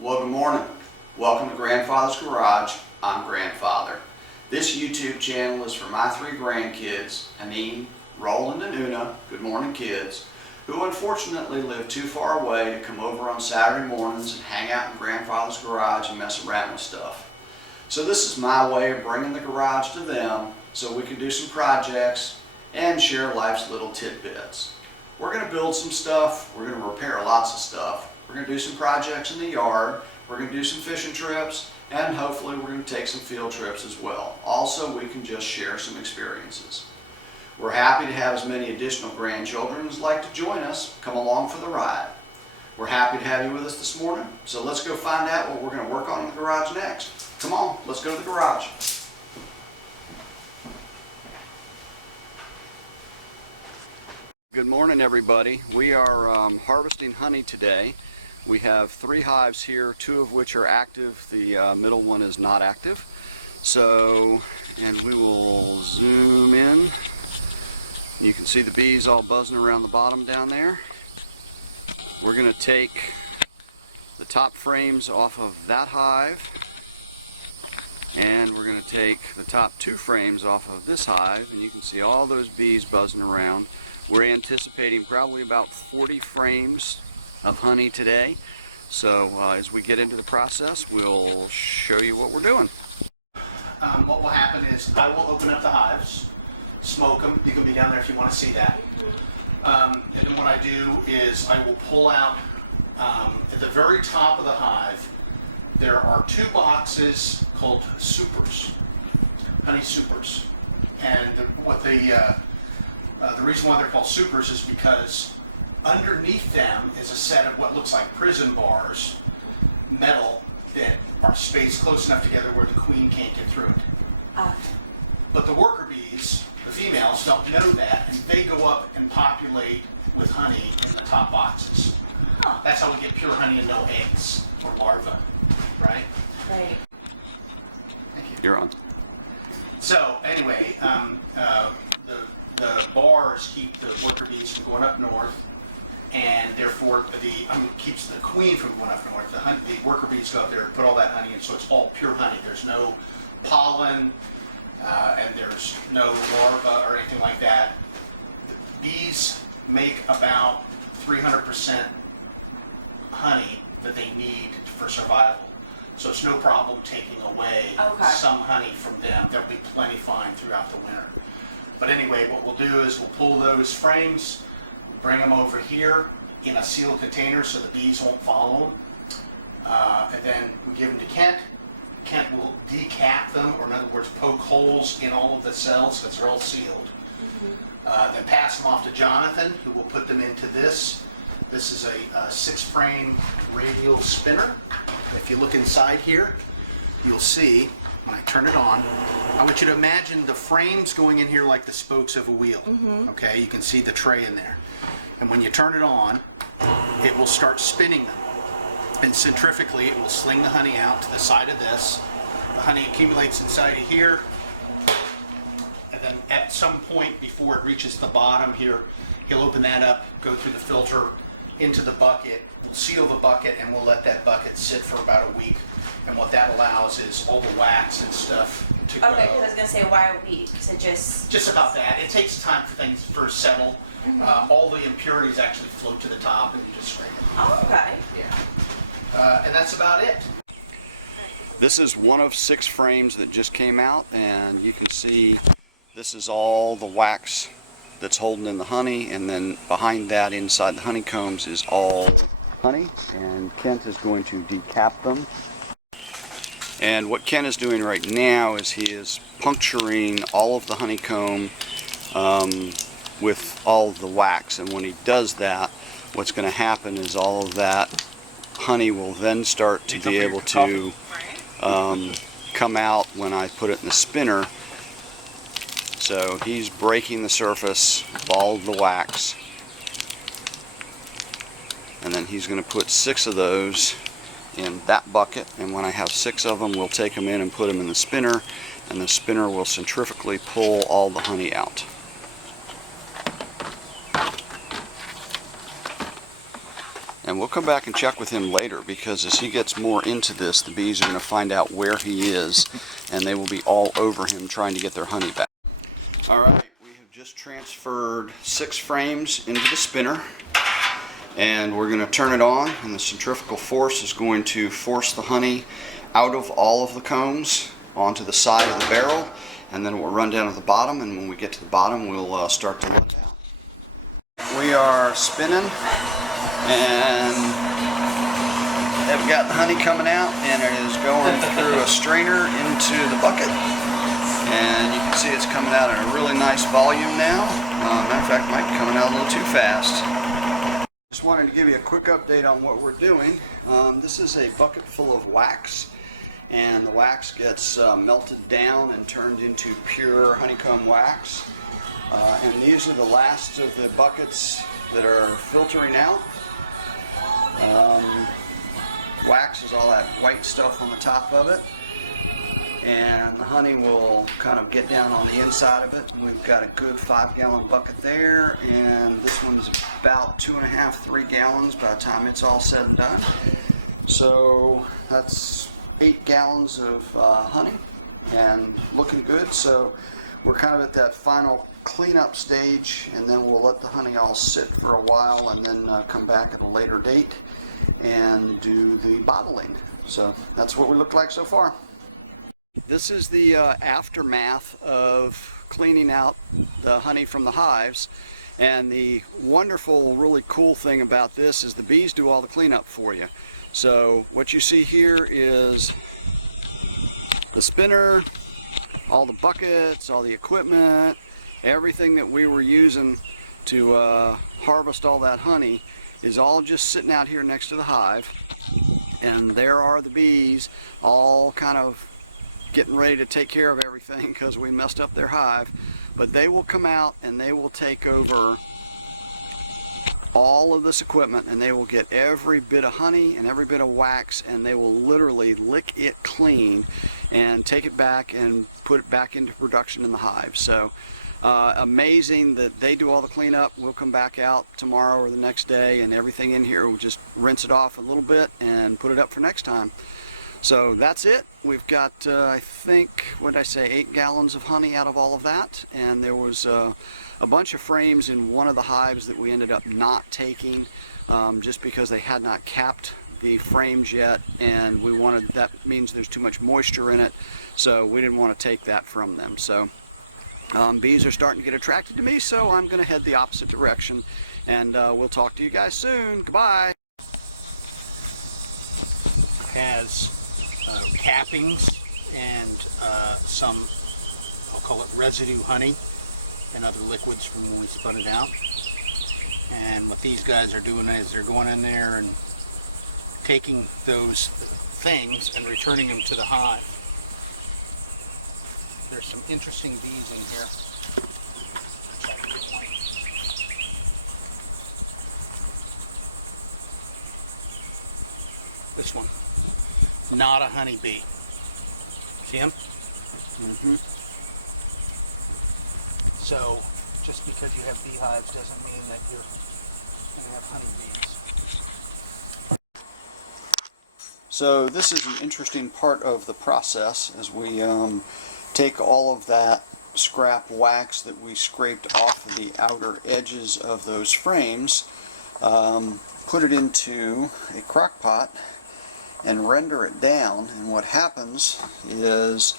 Well, good morning. Welcome to Grandfather's Garage. I'm Grandfather. This YouTube channel is for my three grandkids, Anine, Roland, and Una, good morning kids, who unfortunately live too far away to come over on Saturday mornings and hang out in Grandfather's Garage and mess around with stuff. So this is my way of bringing the garage to them so we can do some projects and share life's little tidbits. We're going to build some stuff, we're going to repair lots of stuff, we're going to do some projects in the yard, we're going to do some fishing trips, and hopefully we're going to take some field trips as well. Also, we can just share some experiences. We're happy to have as many additional grandchildren as like to join us. Come along for the ride. We're happy to have you with us this morning, so let's go find out what we're going to work on in the garage next. Come on, let's go to the garage. Good morning, everybody. We are harvesting honey today. We have 3 hives here, 2 of which are active. The middle one is not active. So, and we will zoom in. You can see the bees all buzzing around the bottom down there. We're going to take the top frames off of that hive, and we're going to take the top 2 frames off of this hive, and you can see all those bees buzzing around. We're anticipating probably about 40 frames of honey today. So as we get into the process, we'll show you what we're doing. What will happen is I will open up the hives, smoke them. You can be down there if you want to see that. And then what I do is I will pull out, at the very top of the hive, there are 2 boxes called supers, honey supers. And the reason why they're called supers is because underneath them is a set of what looks like prison bars, metal, that are spaced close enough together where the queen can't get through it. But the worker bees, the females, don't know that, and they go up and populate with honey in the top boxes. That's how we get pure honey and no eggs or larvae, right? Right. Thank you. You're on. So anyway, the bars keep the worker bees from going up north, and therefore keeps the queen from going up north. The worker bees go up there and put all that honey in, so it's all pure honey. There's no pollen, and there's no larva or anything like that. The bees make about 300% honey that they need for survival. So it's no problem taking away some honey from them. There'll be plenty fine throughout the winter. But anyway, what we'll do is we'll pull those frames, bring them over here in a sealed container so the bees won't follow them. And then we give them to Kent. Kent will decap them, or in other words, poke holes in all of the cells because they're all sealed. Then pass them off to Jonathan, who will put them into this. This is a 6-frame radial spinner. If you look inside here, you'll see, when I turn it on, I want you to imagine the frames going in here like the spokes of a wheel. Okay, you can see the tray in there. And when you turn it on, it will start spinning them. And centrifugally, it will sling the honey out to the side of this. The honey accumulates inside of here. And then at some point before it reaches the bottom here, he'll open that up, go through the filter into the bucket. We'll seal the bucket, and we'll let that bucket sit for about a week. And what that allows is all the wax and stuff to go. Okay, because I was going to say, why a week? Because it just... Just about that. It takes time for things to first settle. All the impurities actually float to the top, and you just scrape it. Oh, okay. Yeah. And that's about it. This is one of 6 frames that just came out, and you can see this is all the wax that's holding in the honey, and then behind that inside the honeycombs is all honey, and Kent is going to decap them. And what Ken is doing right now is he is puncturing all of the honeycomb with all of the wax, and when he does that, what's going to happen is all of that honey will then start to be able to come out when I put it in the spinner. So he's breaking the surface of all of the wax, and then he's going to put 6 of those in that bucket, and when I have 6 of them, we'll take them in and put them in the spinner, and the spinner will centrifugally pull all the honey out. And we'll come back and check with him later, because as he gets more into this, the bees are going to find out where he is, and they will be all over him trying to get their honey back. All right, we have just transferred 6 frames into the spinner, and we're going to turn it on, and the centrifugal force is going to force the honey out of all of the combs onto the side of the barrel, and then it will run down to the bottom, and when we get to the bottom, we'll start to let out. We are spinning, and they've got the honey coming out, and it is going through a strainer into the bucket, and you can see it's coming out in a really nice volume now. Matter of fact, it might be coming out a little too fast. Just wanted to give you a quick update on what we're doing. This is a bucket full of wax, and the wax gets melted down and turned into pure honeycomb wax. And these are the last of the buckets that are filtering out. Wax is all that white stuff on the top of it, and the honey will kind of get down on the inside of it. We've got a good 5-gallon bucket there, and this one's about 2.5, 3 gallons by the time it's all said and done. So that's 8 gallons of honey, and looking good. So we're kind of at that final cleanup stage, and then we'll let the honey all sit for a while, and then come back at a later date and do the bottling. So that's what we look like so far. This is the aftermath of cleaning out the honey from the hives, and the wonderful, really cool thing about this is the bees do all the cleanup for you. So what you see here is the spinner, all the buckets, all the equipment, everything that we were using to harvest all that honey is all just sitting out here next to the hive, and there are the bees all kind of getting ready to take care of everything because we messed up their hive. But they will come out and they will take over all of this equipment, and they will get every bit of honey and every bit of wax, and they will literally lick it clean and take it back and put it back into production in the hive. So amazing that they do all the cleanup. We'll come back out tomorrow or the next day, and everything in here, we'll just rinse it off a little bit and put it up for next time. So that's it. We've got, I think, what did I say, 8 gallons of honey out of all of that, and there was a bunch of frames in one of the hives that we ended up not taking just because they had not capped the frames yet, and we wanted, that means there's too much moisture in it, so we didn't want to take that from them. So bees are starting to get attracted to me, so I'm going to head the opposite direction, and we'll talk to you guys soon. Goodbye. Has cappings and some, I'll call it residue honey and other liquids from when we spun it out. And what these guys are doing is they're going in there and taking those things and returning them to the hive. There's some interesting bees in here. Try to get one. This one. Not a honeybee. See him? Mm-hmm. So, just because you have beehives doesn't mean that you're going to have honeybees. So this is an interesting part of the process as we take all of that scrap wax that we scraped off of the outer edges of those frames, put it into a crock pot and render it down, and what happens is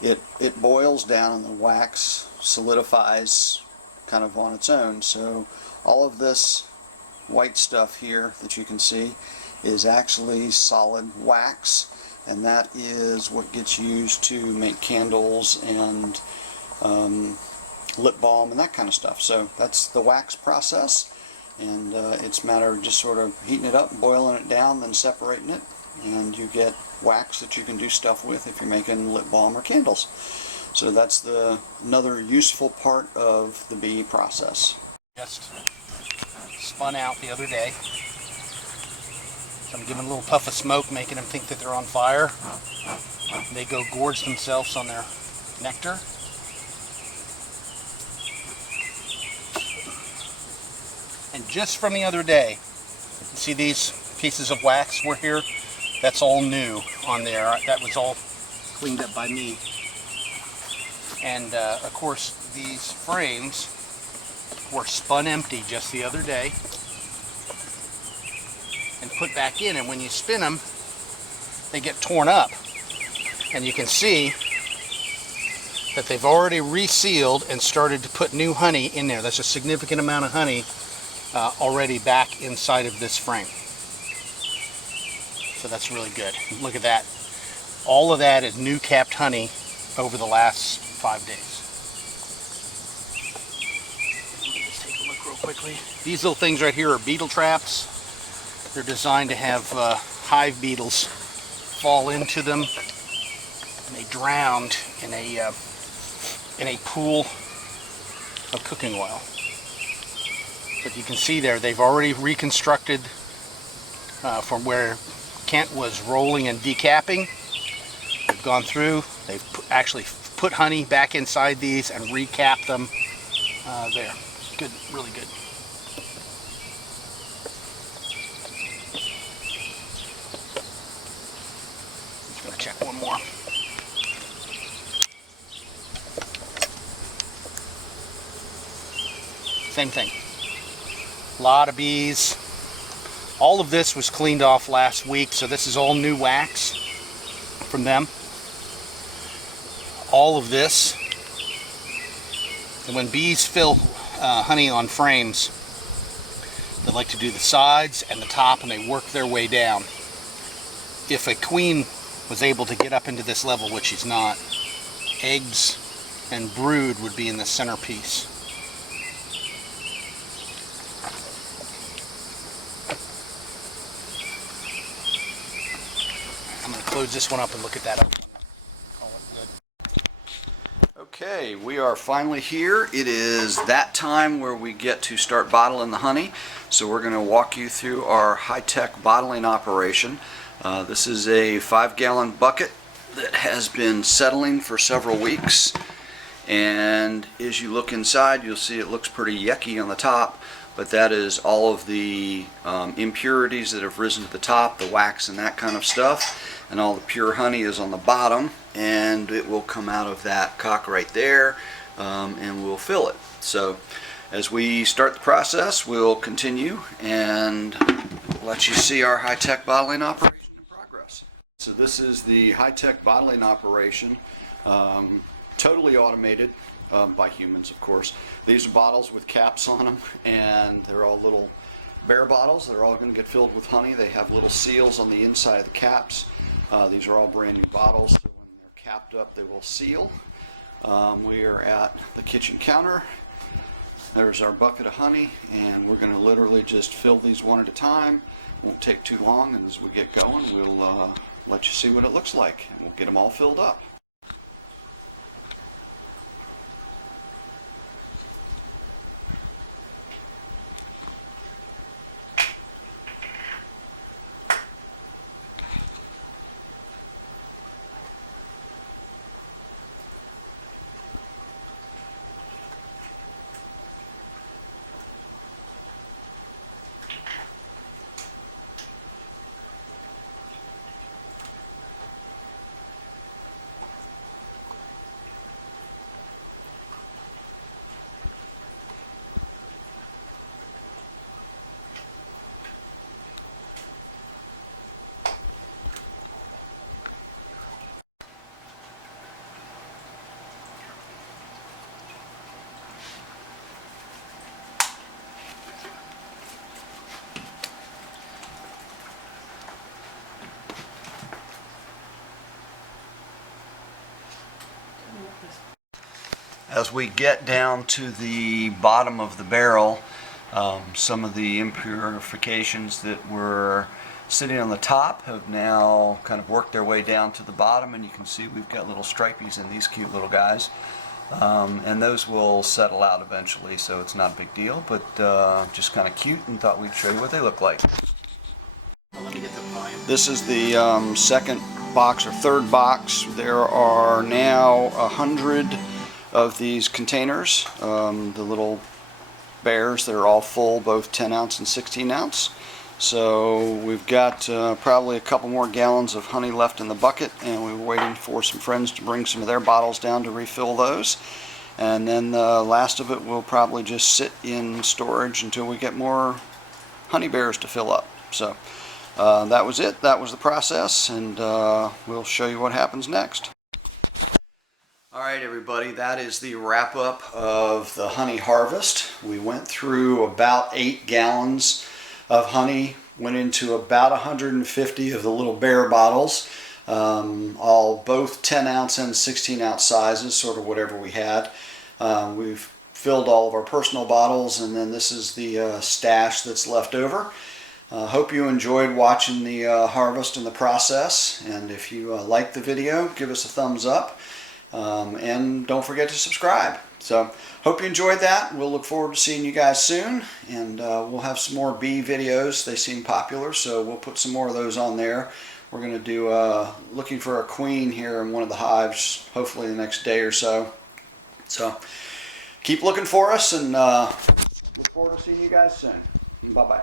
it boils down and the wax solidifies kind of on its own. So all of this white stuff here that you can see is actually solid wax, and that is what gets used to make candles and lip balm and that kind of stuff. So that's the wax process, and it's a matter of just sort of heating it up, boiling it down, then separating it, and you get wax that you can do stuff with if you're making lip balm or candles. So that's another useful part of the bee process. Just spun out the other day. So I'm giving a little puff of smoke, making them think that they're on fire. They go gorge themselves on their nectar. And just from the other day, See these pieces of wax were here? That's all new on there. That was all cleaned up by me. And of course, these frames were spun empty just the other day and put back in, and when you spin them, they get torn up. And you can see that they've already resealed and started to put new honey in there. That's a significant amount of honey already back inside of this frame. So that's really good. Look at that. All of that is new capped honey over the last 5 days. Let me just take a look real quickly. These little things right here are beetle traps. They're designed to have hive beetles fall into them, and they drowned in a pool of cooking oil. But you can see there, they've already reconstructed from where Kent was rolling and decapping. They've gone through, they've actually put honey back inside these and recapped them there. Good, really good. Just gonna check one more. Same thing. A lot of bees. All of this was cleaned off last week, so this is all new wax from them. All of this. And when bees fill honey on frames, they like to do the sides and the top, and they work their way down. If a queen was able to get up into this level, which she's not, eggs and brood would be in the centerpiece. I'm going to close this one up and look at that other one. Okay, we are finally here. It is that time where we get to start bottling the honey. So we're going to walk you through our high-tech bottling operation. This is a 5-gallon bucket that has been settling for several weeks. And as you look inside, you'll see it looks pretty yucky on the top. But that is all of the impurities that have risen to the top, the wax and that kind of stuff. And all the pure honey is on the bottom, and it will come out of that cock right there, and we'll fill it. So as we start the process, we'll continue and let you see our high-tech bottling operation in progress. So this is the high-tech bottling operation, totally automated by humans, of course. These are bottles with caps on them, and they're all little bear bottles. They're all going to get filled with honey. They have little seals on the inside of the caps. These are all brand new bottles, so when they're capped up they will seal. We are at the kitchen counter. There's our bucket of honey, and we're going to literally just fill these one at a time. Won't take too long, and as we get going we'll let you see what it looks like, and we'll get them all filled up. As we get down to the bottom of the barrel, some of the impurifications that were sitting on the top have now kind of worked their way down to the bottom, and you can see we've got little stripies in these cute little guys. And those will settle out eventually, so it's not a big deal, but just kind of cute, and thought we'd show you what they look like. Let me get the volume. This is the second box or third box. There are now 100 of these containers, the little bears that are all full, both 10 ounce and 16 ounce. So we've got probably a couple more gallons of honey left in the bucket, and we're waiting for some friends to bring some of their bottles down to refill those. And then the last of it will probably just sit in storage until we get more honey bears to fill up. So that was it. That was the process, and we'll show you what happens next. Alright everybody, that is the wrap up of the honey harvest. We went through about 8 gallons of honey, went into about 150 of the little bear bottles, both 10 ounce and 16 ounce sizes, sort of whatever we had. We've filled all of our personal bottles, and then this is the stash that's left over. Hope you enjoyed watching the harvest and the process, and if you liked the video, give us a thumbs up, and don't forget to subscribe. So hope you enjoyed that. We'll look forward to seeing you guys soon, and we'll have some more bee videos. They seem popular, so we'll put some more of those on there. We're going to do looking for a queen here in one of the hives, hopefully the next day or so. So keep looking for us, and look forward to seeing you guys soon. Bye-bye.